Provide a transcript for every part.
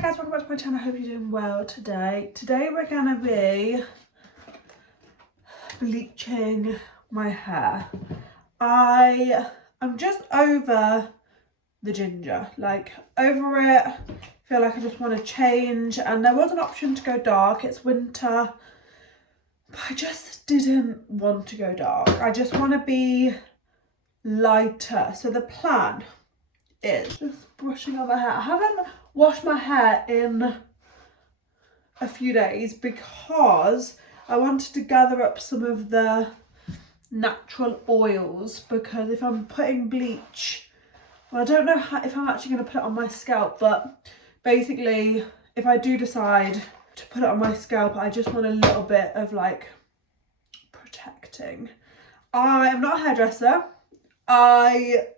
guys, welcome back to my channel. I hope you're doing well today. Today we're gonna be bleaching my hair. I'm just over the ginger, like over it. I feel like I just want to change, and there was an option to go dark. It's winter, but I just didn't want to go dark. I just want to be lighter. So the plan is just brushing on my hair. I haven't washed my hair in a few days because I wanted to gather up some of the natural oils, because if I'm putting bleach, well, I don't know if I'm actually going to put it on my scalp, but basically if I do decide to put it on my scalp, I just want a little bit of like protecting. I am not a hairdresser. I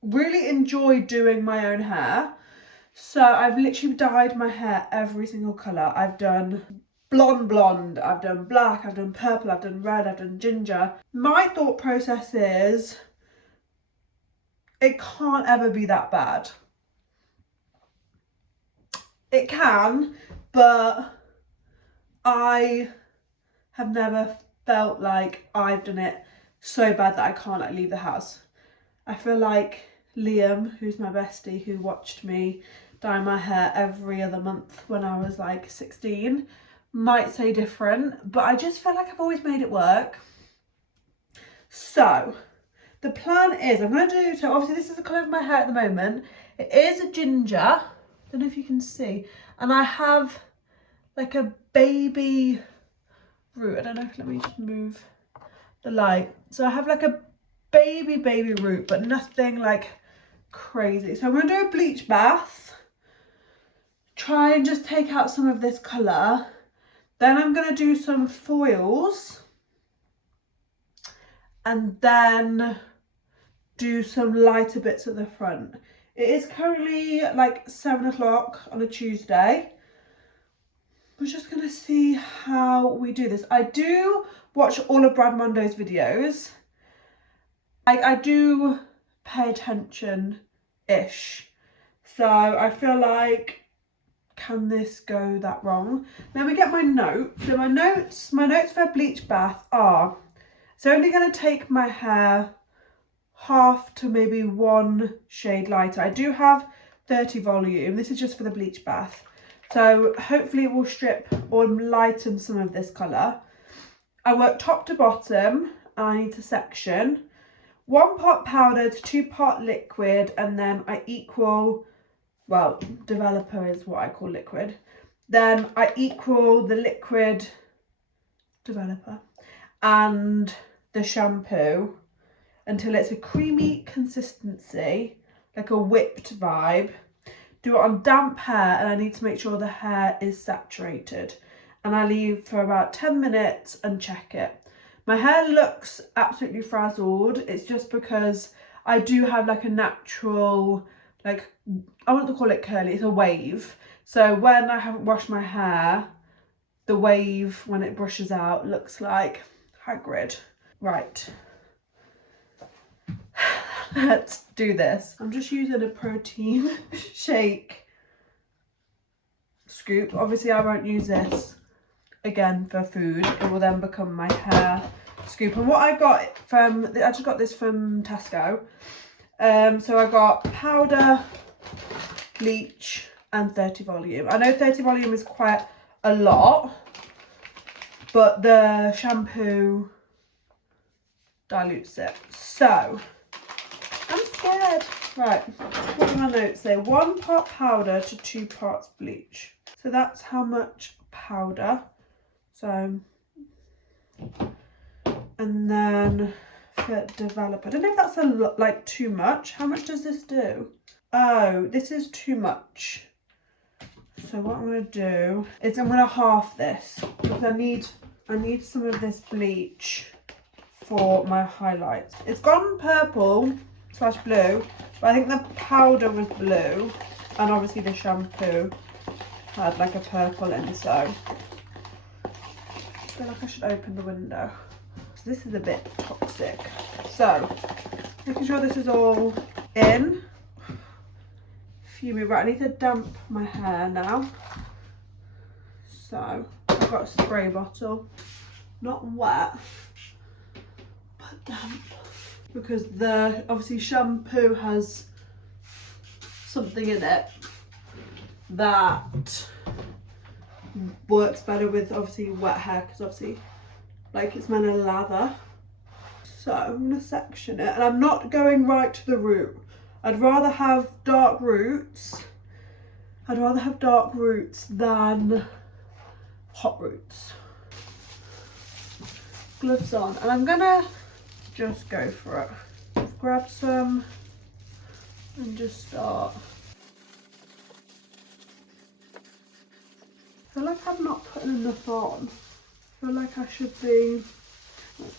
really enjoy doing my own hair, so I've literally dyed my hair every single colour. I've done blonde, I've done black, I've done purple, I've done red, I've done ginger. My thought process is it can't ever be that bad. It can, but I have never felt like I've done it so bad that I can't like leave the house. I feel like Liam, who's my bestie, who watched me dye my hair every other month when I was like 16, might say different, but I just feel like I've always made it work. So the plan is I'm going to do, so obviously this is the colour of my hair at the moment. It is a ginger, I don't know if you can see, and I have like a baby root. I don't know, let me just move the light. So I have like a baby root, but nothing like crazy. So I'm going to do a bleach bath, try and just take out some of this colour. Then I'm going to do some foils and then do some lighter bits at the front. It is currently like 7 o'clock on a Tuesday. We're just going to see how we do this. I do watch all of Brad Mondo's videos. I do pay attention-ish. So I feel like, can this go that wrong? Let me get my notes. So my notes for a bleach bath are, it's only going to take my hair half to maybe 1 shade lighter. I do have 30 volume. This is just for the bleach bath. So hopefully it will strip or lighten some of this colour. I work top to bottom and I need to section. 1 part powder to 2 part liquid, and then I equal, well, developer is what I call liquid. Then I equal the liquid developer and the shampoo until it's a creamy consistency, like a whipped vibe. Do it on damp hair, and I need to make sure the hair is saturated. And I leave for about 10 minutes and check it. My hair looks absolutely frazzled. It's just because I do have like a natural, like, I want to call it curly, it's a wave. So when I haven't washed my hair, the wave, when it brushes out, looks like Hagrid. Right. Let's do this. I'm just using a protein shake scoop. Obviously I won't use this again for food. It will then become my hair scoop. And what I got from, I just got this from Tesco. So I got powder, bleach and 30 volume. I know 30 volume is quite a lot, but the shampoo dilutes it. So I'm scared. Right, what do my notes say? 1 part powder to 2 parts bleach. So that's how much powder. So, and then for developer, I don't know if that's a lot, like too much. How much does this do? Oh, this is too much. So what I'm going to do is I'm going to half this, because I need some of this bleach for my highlights. It's gone purple / blue, but I think the powder was blue, and obviously the shampoo had like a purple in, so I feel like I should open the window. So this is a bit toxic. So making sure this is all in. fuming. Right, I need to damp my hair now. So I've got a spray bottle, not wet, but damp. Because the, obviously shampoo has something in it that works better with obviously wet hair, because obviously like it's meant to lather. So I'm going to section it, and I'm not going right to the root. I'd rather have dark roots. I'd rather have dark roots than hot roots. Gloves on, and I'm gonna just go for it. Just grab some and just start. I feel like I'm not putting enough on. I feel like I should be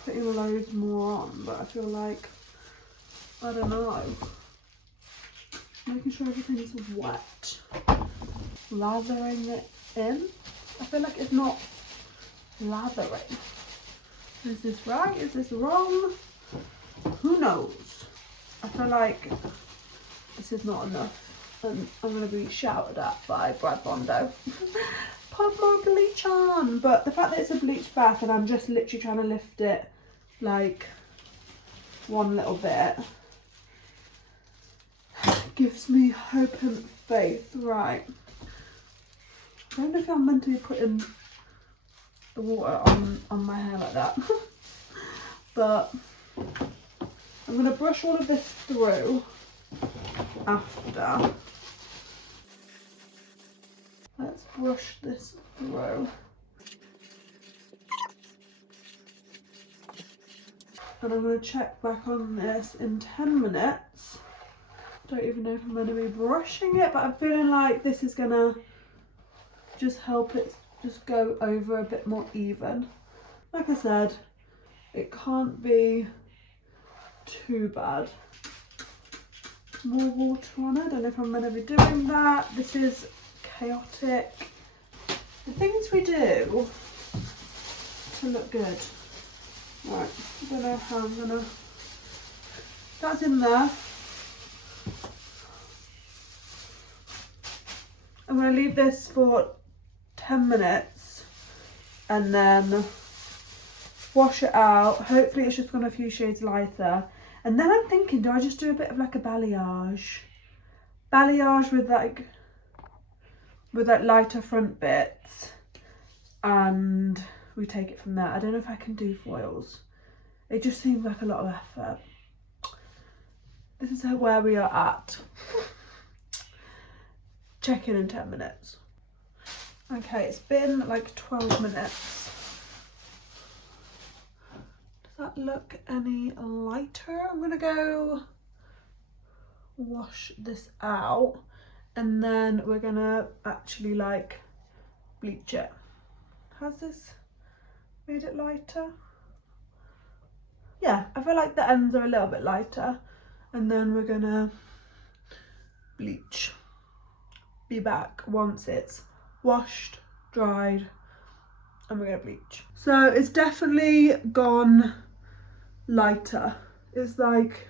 putting loads more on, but I feel like, I don't know. Making sure everything's wet. Lathering it in. I feel like it's not lathering. Is this right? Is this wrong? Who knows? I feel like this is not enough, and I'm going to be shouted at by Brad Bondo. Put more bleach on! But the fact that it's a bleach bath and I'm just literally trying to lift it like one little bit gives me hope and faith. Right. I don't know if I'm meant to be putting the water on my hair like that. But I'm going to brush all of this through after. Let's brush this through. And I'm going to check back on this in 10 minutes. Don't even know if I'm going to be brushing it, but I'm feeling like this is going to just help it just go over a bit more even. Like I said, it can't be too bad. More water on it. I don't know if I'm going to be doing that. This is chaotic. The things we do to look good. Right, I don't know how I'm gonna. That's in there. I'm gonna leave this for 10 minutes and then wash it out. Hopefully it's just gone a few shades lighter. And then I'm thinking, do I just do a bit of like a balayage? Balayage with like lighter front bits, and we take it from there. I don't know if I can do foils. It just seems like a lot of effort. This is where we are at. Check in 10 minutes. Okay, it's been like 12 minutes. Does that look any lighter? I'm gonna go wash this out, and then we're gonna actually like bleach it. Has this made it lighter? Yeah, I feel like the ends are a little bit lighter, and then we're gonna bleach. Be back once it's washed, dried, and we're gonna bleach. So it's definitely gone lighter. It's like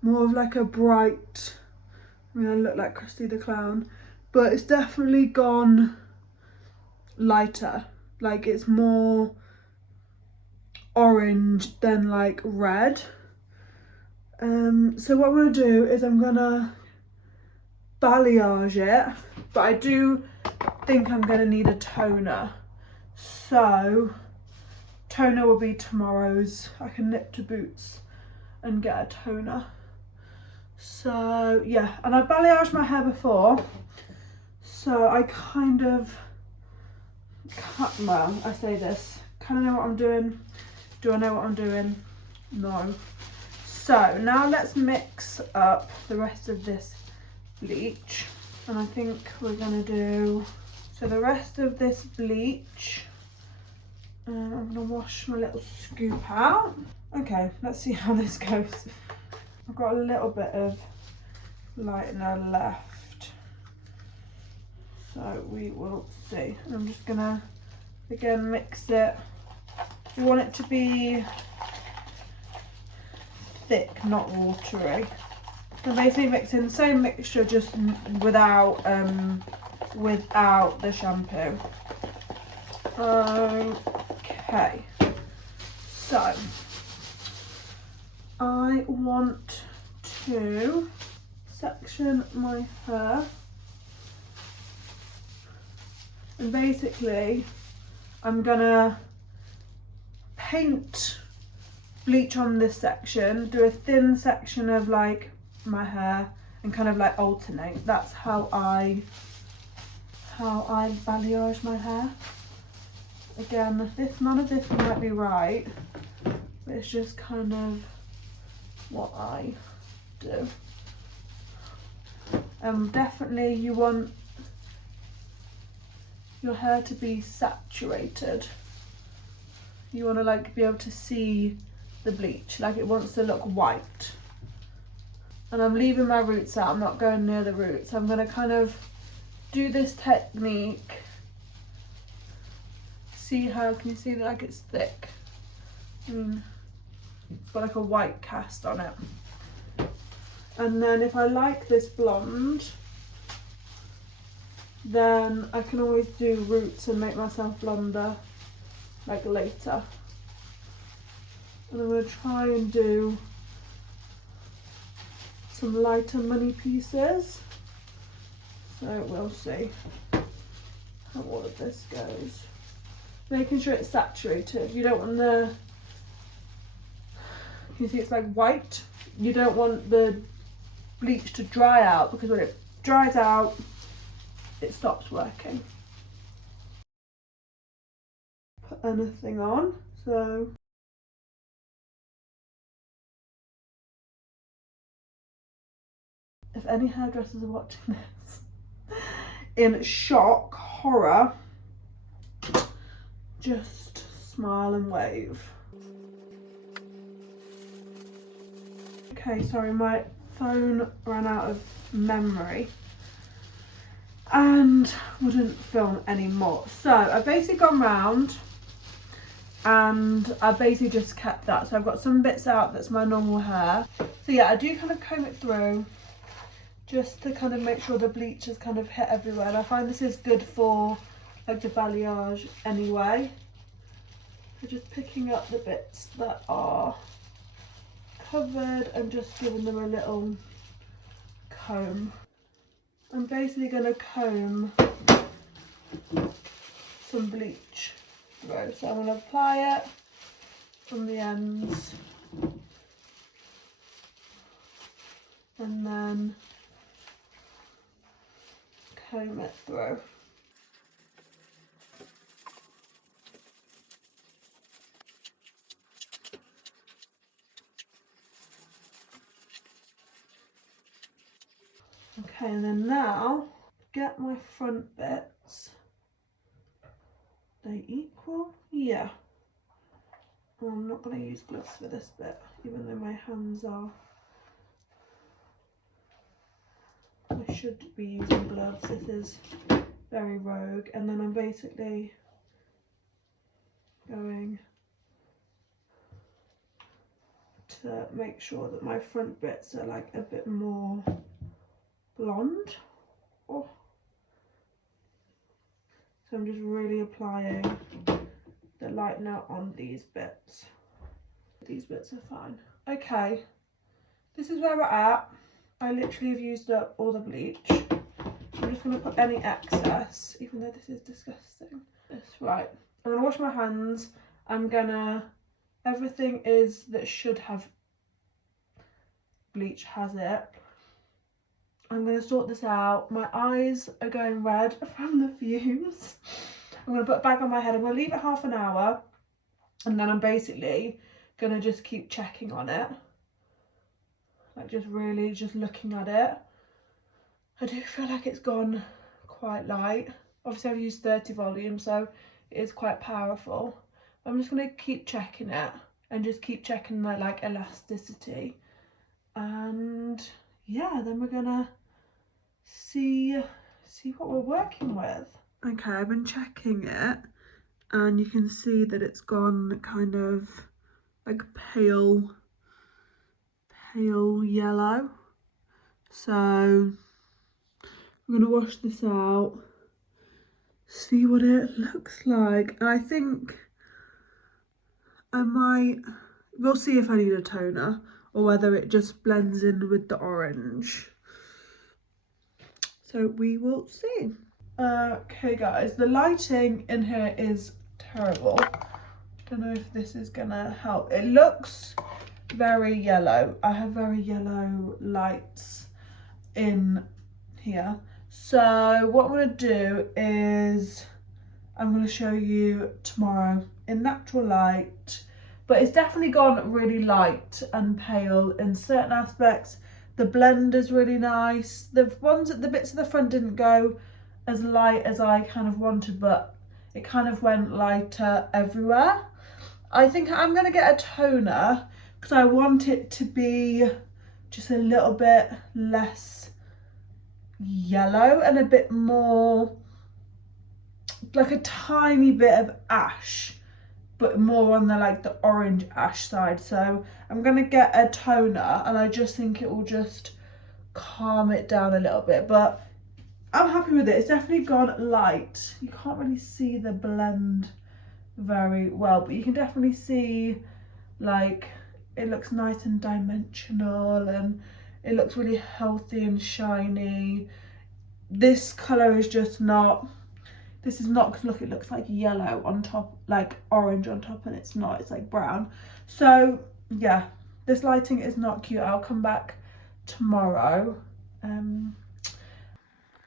more of like a bright, I mean I look like Krusty the Clown, but it's definitely gone lighter. Like it's more orange than like red. So what I'm gonna do is I'm gonna balayage it, but I do think I'm gonna need a toner. So toner will be tomorrow's. I can nip to Boots and get a toner. So yeah, and I balayaged my hair before, so I kind of, well, I say this, kind of know what I'm doing. Do I know what I'm doing? No. So now let's mix up the rest of this bleach, and I think we're gonna do, so the rest of this bleach, I'm gonna wash my little scoop out. Okay, let's see how this goes. I've got a little bit of lightener left, so we will see. I'm just gonna again mix it. We want it to be thick, not watery. I'm basically mixing the same mixture, just without the shampoo. Okay, so I want to section my hair, and basically I'm gonna paint bleach on this section, do a thin section of like my hair, and kind of like alternate. That's how I balayage my hair. Again, none of this might be right, but it's just kind of what I do. Definitely you want your hair to be saturated. You want to like be able to see the bleach, like it wants to look white. And I'm leaving my roots out, I'm not going near the roots. I'm going to kind of do this technique. See how, can you see that like it's thick? It's got like a white cast on it. And then if I like this blonde, then I can always do roots and make myself blonder like later. And I'm going to try and do some lighter money pieces. So we'll see how all of this goes. Making sure it's saturated. You don't want the, you see it's like white. You don't want the bleach to dry out, because when it dries out, it stops working. Put anything on, so if any hairdressers are watching this in shock, horror, just smile and wave. Okay, sorry, my phone ran out of memory and wouldn't film anymore. So I've basically gone round and I basically just kept that. So I've got some bits out that's my normal hair. So yeah, I do kind of comb it through just to kind of make sure the bleach has kind of hit everywhere. And I find this is good for like the balayage anyway. So just picking up the bits that are covered and just giving them a little comb. I'm basically going to comb some bleach through. So I'm going to apply it from the ends and then comb it through. Okay, and then now get my front bits. They equal? Yeah. I'm not going to use gloves for this bit, even though my hands are. I should be using gloves. This is very rogue. And then I'm basically going to make sure that my front bits are like a bit more blonde. Oh. So I'm just really applying the lightener on these bits. These bits are fine. Okay, this is where we're at. I literally have used up all the bleach. I'm just going to put any excess, even though this is disgusting. Right, I'm going to wash my hands. I'm going to, everything is that should have bleach has it. I'm going to sort this out. My eyes are going red from the fumes. I'm going to put a bag on my head. I'm going to leave it half an hour and then I'm basically going to just keep checking on it. Like just really just looking at it. I do feel like it's gone quite light. Obviously I've used 30 volume, so it is quite powerful. I'm just going to keep checking it and just keep checking the like elasticity. And yeah, then we're gonna see what we're working with. Okay, I've been checking it and you can see that it's gone kind of like pale yellow. So I'm going to wash this out, see what it looks like. And I think we'll see if I need a toner or whether it just blends in with the orange. So we will see. Okay guys, the lighting in here is terrible. Don't know if this is gonna help. It looks very yellow. I have very yellow lights in here. So what I'm gonna do is I'm gonna show you tomorrow in natural light, but it's definitely gone really light and pale in certain aspects. The blend is really nice. The bits at the front didn't go as light as I kind of wanted, but it kind of went lighter everywhere. I think I'm gonna get a toner because I want it to be just a little bit less yellow and a bit more like a tiny bit of ash, but more on the orange ash side. So I'm gonna get a toner and I just think it will just calm it down a little bit, but I'm happy with it. It's definitely gone light. You can't really see the blend very well, but you can definitely see like it looks nice and dimensional and it looks really healthy and shiny. This colour is just not, this is not, because look, it looks like yellow on top, like orange on top, and it's not, it's like brown. So yeah, this lighting is not cute. I'll come back tomorrow.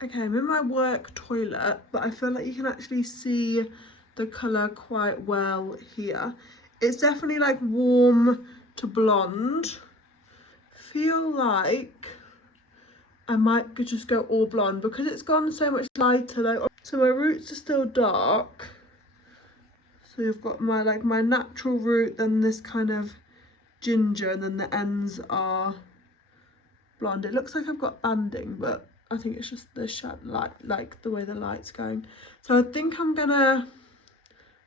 Okay, I'm in my work toilet, but I feel like you can actually see the colour quite well here. It's definitely like warm to blonde. Feel like I might just go all blonde because it's gone so much lighter. Like, so my roots are still dark. So you've got my natural root, then this kind of ginger, and then the ends are blonde. It looks like I've got banding, but I think it's just the light, like the way the light's going. So I think I'm gonna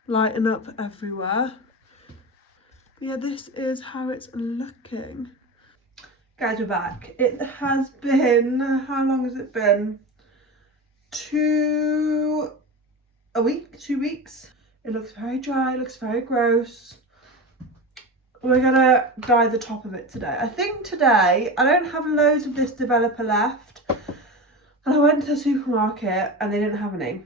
lighten up everywhere. But yeah, this is how it's looking. Guys, we're back. It has been, how long has it been? 2 weeks. It looks very dry, it looks very gross. We're gonna dye the top of it today. I think today, I don't have loads of this developer left. And I went to the supermarket and they didn't have any.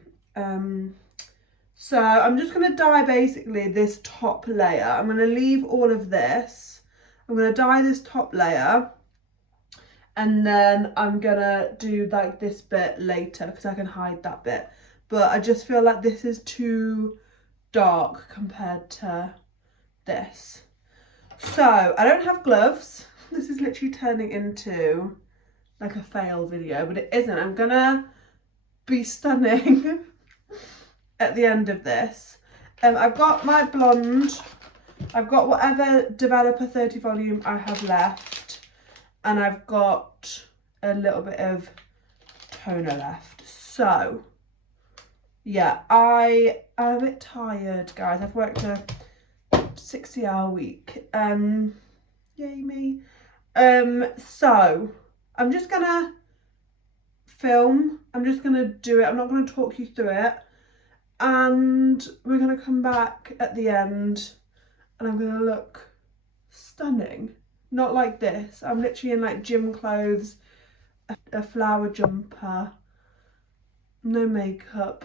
So I'm just gonna dye basically this top layer. I'm gonna leave all of this. I'm gonna dye this top layer. And then I'm gonna do like this bit later because I can hide that bit. But I just feel like this is too dark compared to this. So I don't have gloves. This is literally turning into like a fail video, but it isn't. I'm gonna be stunning at the end of this. I've got my blonde. I've got whatever Developer 30 volume I have left. And I've got a little bit of toner left. So yeah, I am a bit tired, guys. I've worked a 60-hour week. Yay me. So I'm just gonna film. I'm just gonna do it. I'm not gonna talk you through it. And we're gonna come back at the end and I'm gonna look stunning. Not like this. I'm literally in like gym clothes, a flower jumper, no makeup,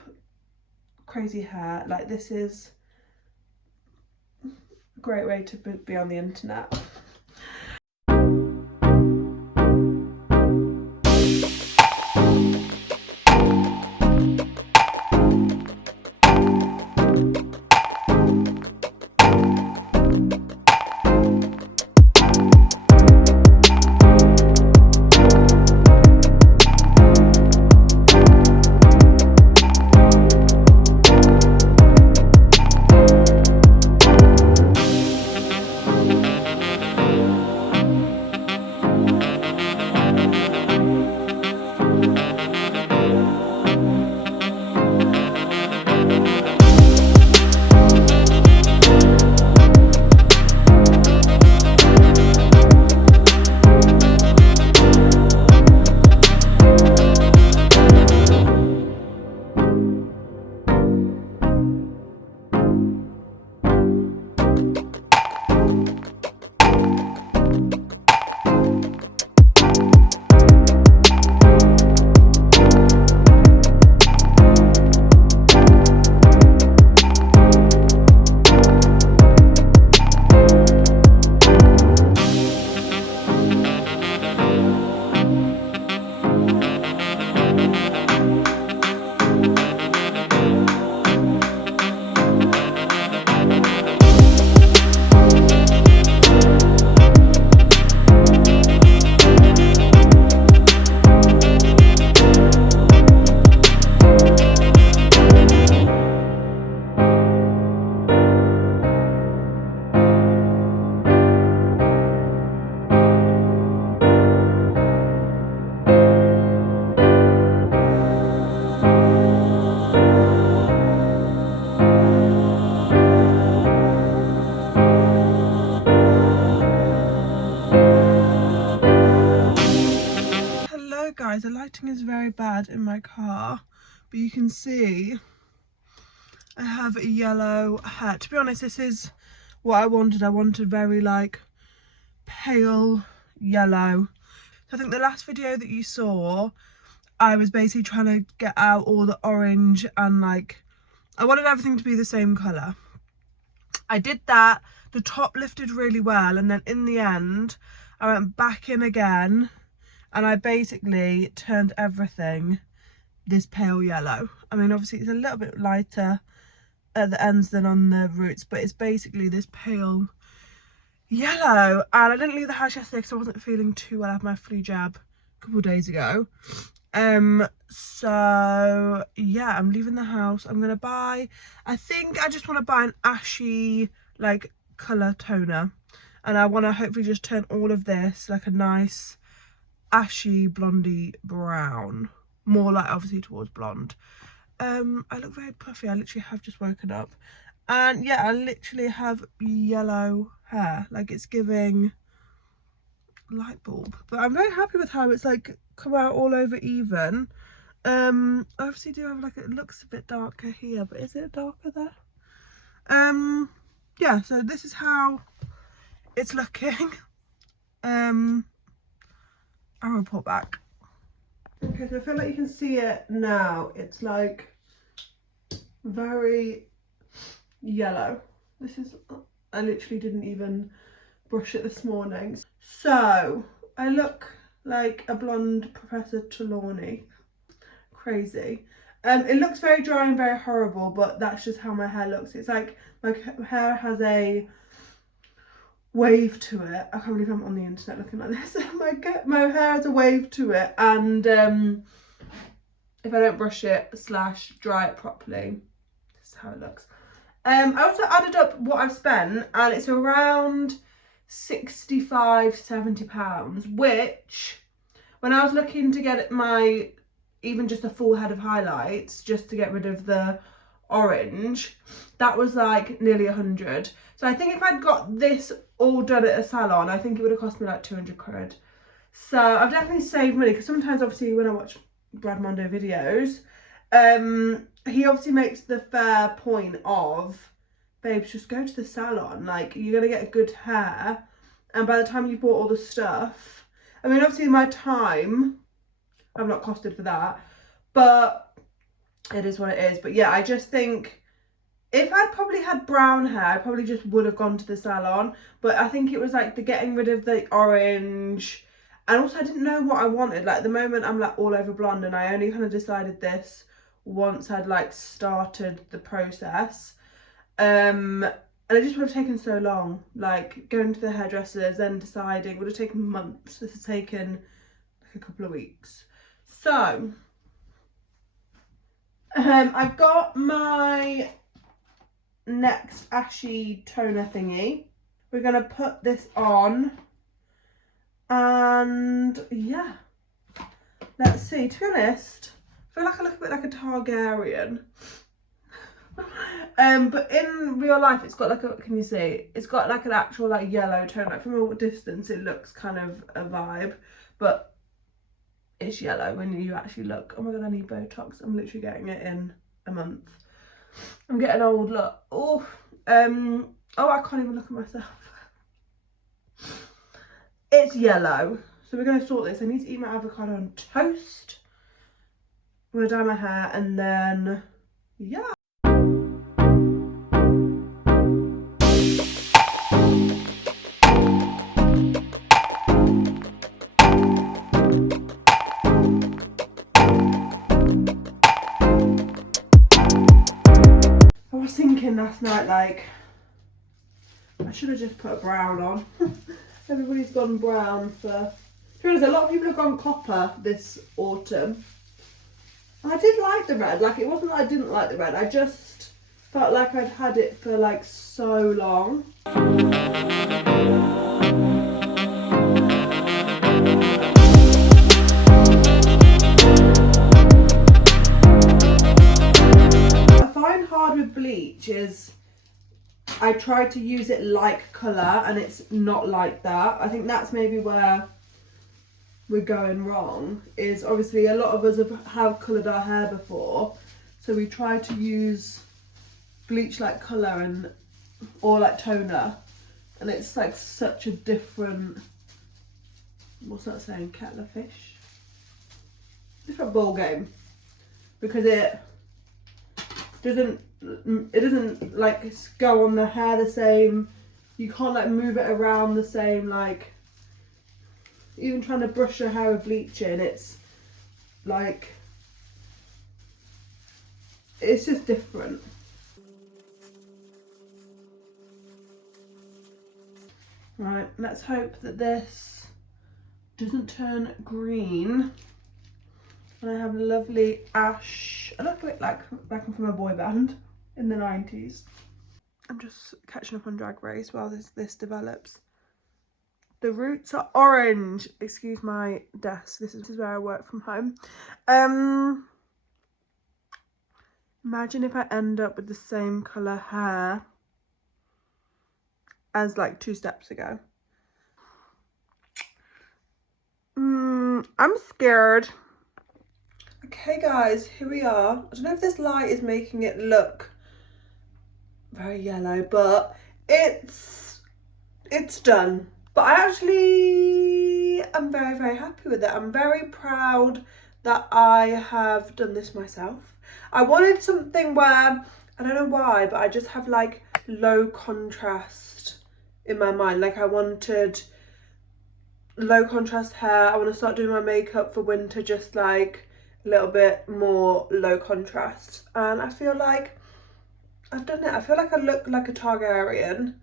crazy hair. Like, this is a great way to be on the internet. very bad in my car, but you can see I have a yellow hair. To be honest, this is what I wanted. I wanted very like pale yellow. So I think the last video that you saw, I was basically trying to get out all the orange and like, I wanted everything to be the same colour. I did that, the top lifted really well, and then in the end, I went back in again and I basically turned everything this pale yellow. I mean, obviously it's a little bit lighter at the ends than on the roots, but it's basically this pale yellow. And I didn't leave the house yesterday because I wasn't feeling too well. I had my flu jab a couple of days ago. So yeah, I'm leaving the house. I'm gonna buy, I think I just want to buy an ashy like colour toner, and I want to hopefully just turn all of this like a nice ashy blondie brown, more like obviously towards blonde. I look very puffy. I literally have just woken up, and yeah, I literally have yellow hair, like it's giving light bulb. But I'm very happy with how it's like come out all over even. I obviously do have like, it looks a bit darker here, but is it darker there? Yeah, so this is how it's looking. I'll report back. Okay, so I feel like you can see it now. It's like very yellow. This is, I literally didn't even brush it this morning. So I look like a blonde Professor Trelawney. Crazy. It looks very dry and very horrible, but that's just how my hair looks. It's like my hair has a wave to it. I can't believe I'm on the internet looking like this. My hair has a wave to it, and if I don't brush it / dry it properly, this is how it looks. I also added up what I've spent, and it's around £65–70, which when I was looking to get my even just a full head of highlights just to get rid of the orange, that was like nearly 100. So I think if I'd got this all done at a salon, I think it would have cost me like 200 quid. So I've definitely saved money, because sometimes obviously when I watch Brad Mondo videos, he obviously makes the fair point of, babes, just go to the salon, like you're gonna get good hair, and by the time you bought all the stuff, I mean obviously my time, I'm not costed for that, but it is what it is. But yeah, I just think if I'd probably had brown hair, I probably just would have gone to the salon. But I think it was like the getting rid of the orange, and also I didn't know what I wanted. Like at the moment I'm like all over blonde, and I only kind of decided this once I'd like started the process. And it just would have taken so long, like going to the hairdressers, then deciding, would have taken months. This has taken like a couple of weeks. So I've got my next ashy toner thingy. We're gonna put this on, and yeah, let's see. To be honest, I feel like I look a bit like a Targaryen. But in real life it's got like a, can you see, it's got like an actual like yellow tone. Like from a distance it looks kind of a vibe, but it's yellow when you actually look. Oh my god, I need Botox. I'm literally getting it in a month. I'm getting old, look. Oh, I can't even look at myself. It's yellow. So we're going to sort this. I need to eat my avocado on toast. I'm going to dye my hair, and then, yeah. I was thinking last night, like, I should have just put a brown on. Everybody's gone brown for... To be honest, a lot of people have gone copper this autumn. I did like the red. Like, it wasn't that I didn't like the red. I just felt like I'd had it for, like, so long. Hard with bleach is I tried to use it like colour, and it's not like that. I think that's maybe where we're going wrong is obviously a lot of us have coloured our hair before, so we try to use bleach like colour or like toner, and it's like such a different, what's that saying, kettle of fish, different ball game, because it doesn't like go on the hair the same. You can't like move it around the same, like even trying to brush your hair with bleach in, it's like, it's just different. Right, let's hope that this doesn't turn green and I have a lovely ash. I look a bit like I'm from a boy band in the 90s. I'm just catching up on Drag Race while this develops. The roots are orange. Excuse my desk. This is where I work from home. Imagine if I end up with the same colour hair as like 2 steps ago. I'm scared. Okay guys, here we are. I don't know if this light is making it look very yellow, but it's done. But I actually am very, very happy with it. I'm very proud that I have done this myself. I wanted something where, I don't know why, but I just have like low contrast in my mind. Like I wanted low contrast hair. I want to start doing my makeup for winter just like a little bit more low contrast. And I feel like I've done it. I feel like I look like a Targaryen,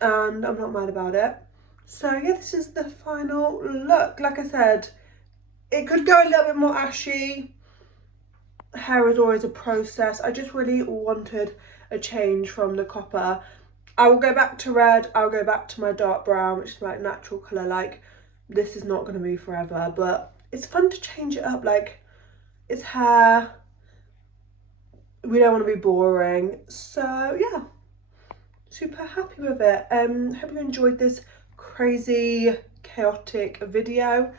and I'm not mad about it. So yeah, this is the final look. Like I said, it could go a little bit more ashy. Hair is always a process. I just really wanted a change from the copper. I will go back to red. I'll go back to my dark brown, which is like natural colour. Like, this is not going to be forever, but it's fun to change it up. Like, it's hair. We don't want to be boring. So yeah, super happy with it. Hope you enjoyed this crazy chaotic video,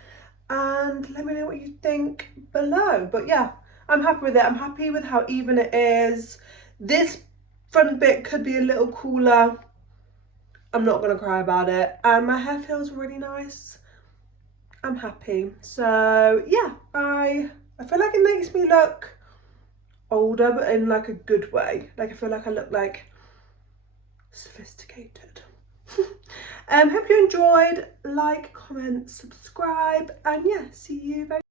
and let me know what you think below. But yeah, I'm happy with it. I'm happy with how even it is. This front bit could be a little cooler. I'm not gonna cry about it, and my hair feels really nice. I'm happy. So yeah, I feel like it makes me look older, but in like a good way. Like I feel like I look like sophisticated. Hope you enjoyed. Like, comment, subscribe, and yeah, see you very